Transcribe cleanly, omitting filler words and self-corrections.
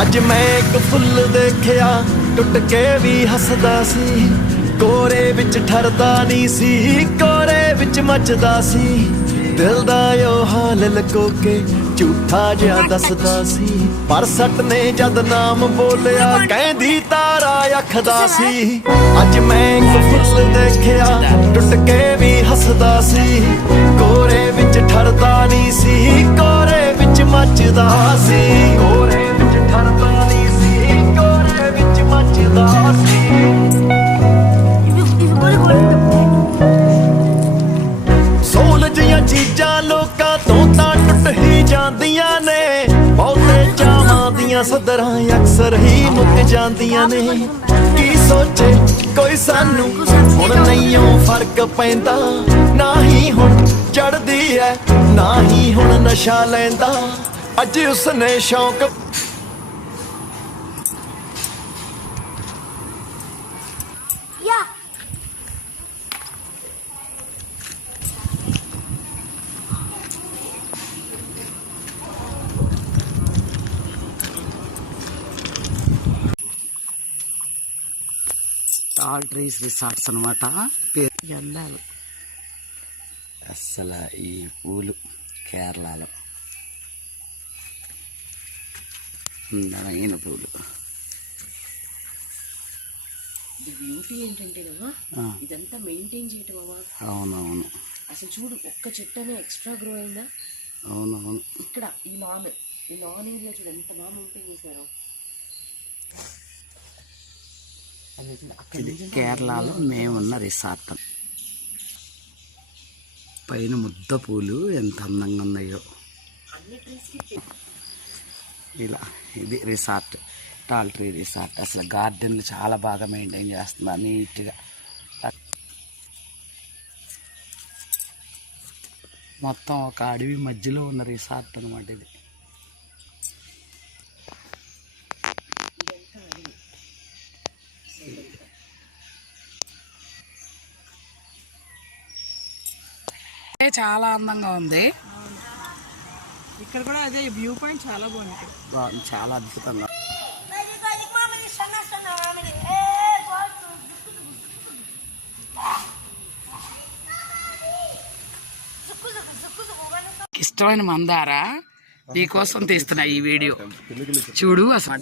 ਅੱਜ ਮੈਂ ਇੱਕ ਫੁੱਲ ਦੇਖਿਆ ਟੁੱਟ ਕੇ ਵੀ ਹੱਸਦਾ ਸੀ, ਕੋਰੇ ਵਿੱਚ ਠਰਦਾ ਨਹੀਂ ਸੀ, ਕੋਰੇ ਵਿੱਚ ਮੱਚਦਾ ਸੀ। ਦਿਲ ਦਾ ਉਹ ਹਾਲ ਲੁਕੋ ਕੇ ਝੂਠਾ ਜਿਹਾ ਦੱਸਦਾ ਸੀ, ਪਰ ਸੱਟ ਨੇ ਜਦ ਨਾਮ ਬੋਲਿਆ ਕਹਿੰਦੀ ਤਾਰਾ ਆਖਦਾ ਸੀ। ਅੱਜ ਮੈਂ ਇੱਕ ਫੁੱਲ ਦੇਖਿਆ ਟੁੱਟ ਕੇ ਵੀ ਹੱਸਦਾ ਸੀ, ਕੋਰੇ ਵਿੱਚ ਠਰਦਾ ਨਹੀਂ ਸੀ, ਕੋਰੇ ਵਿੱਚ ਮੱਚਦਾ ਸੀ, ਕੋਰੇ ਵਿੱਚ ਠਰਦਾ ਨਹੀਂ ਸੀ, ਕੋਰੇ ਵਿੱਚ ਮੱਚਦਾ ਸੀ। ਸੋਲ ਜੀਆਂ ਚੀਜ਼ਾਂ ਲੋਕਾਂ ਤੋਂ ਤਾਂ ਟੁੱਟ ਹੀ ਜਾਂਦੀਆਂ ਨੇ, ਬਹੁਤੇ ਚਾਵਾਂ ਦੀਆਂ ਸਦਰਾਂ ਅਕਸਰ ਹੀ ਮੁੱਕ ਜਾਂਦੀਆਂ ਨੇ। ਕੀ ਸੋਚੇ ਕੋਈ ਸਾਨੂੰ ਹੁਣ ਨਹੀਂਓ ਫਰਕ ਪੈਂਦਾ, ਨਾ ਹੀ ਹੁਣ ਚੜਦੀ ਐ ਨਾ ਹੀ ਹੁਣ ਨਸ਼ਾ ਲੈਂਦਾ। ਅੱਜ ਉਸਨੇ ਸ਼ੌਂਕ టాల్ ట్రీస్ రిసార్ట్స్ అనమాట పేరు. జెండాలు అస్సలు ఈ పూలు కేరళలో అందమైన పూలు. బ్యూటీ ఏంటంటే ఇదంతా మెయింటైన్ చేయటం అవ్వ. అవునవును, అసలు చూడు ఒక్క చెట్టు అనే ఎక్స్ట్రా గ్రో అయిందా. అవునవును. ఇక్కడ ఈ లాన్ ఏరియా చూడు ఎంత బాగా మెయింటైన్ చేశారు. ఇది కేరళలో మేమున్న రిసార్ట్. పైన ముద్ద పూలు ఎంత అందంగా ఉన్నాయో. ఇలా ఇది రిసార్ట్, టాల్ ట్రీ రిసార్ట్. అసలు గార్డెన్లు చాలా బాగా మెయింటైన్ చేస్తున్నారు నీట్గా. మొత్తం ఒక అడవి మధ్యలో ఉన్న రిసార్ట్ అనమాట ఇది. చాలా అందంగా ఉంది. ఇక్కడ కూడా అదే వ్యూ పాయింట్ చాలా బాగుంది, చాలా అద్భుతంగా. ఇష్టమైన మందార నీకోసం తీస్తున్నా ఈ వీడియో చూడు. అసలు